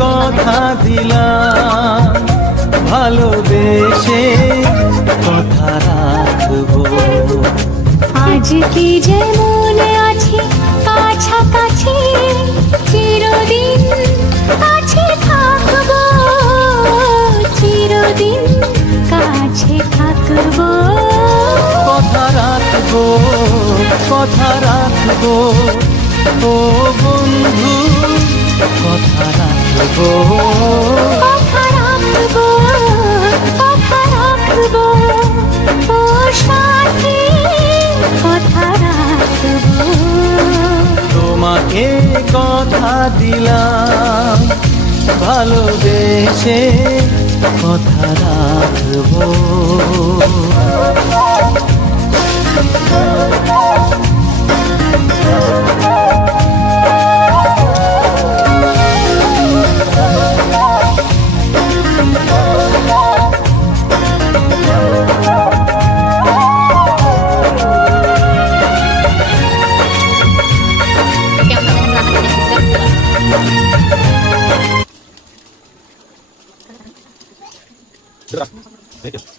কথা দিলাম, ভালোবেসে কথা রাখবো। আজ কি যেমন আছি কাছাকাছি, চিরদিন কাছে থাকবো, চিরদিন কাছে থাকবো। কথা রাখবো, কথা রাখবো, ও বন্ধু কথা রাখবো। কথা রাখবো, কথা রাখবো, ও সাথী কথা রাখবো। তোমাকে কথা দিলাম, ভালোবেসে কথা রাখবো। Thank you.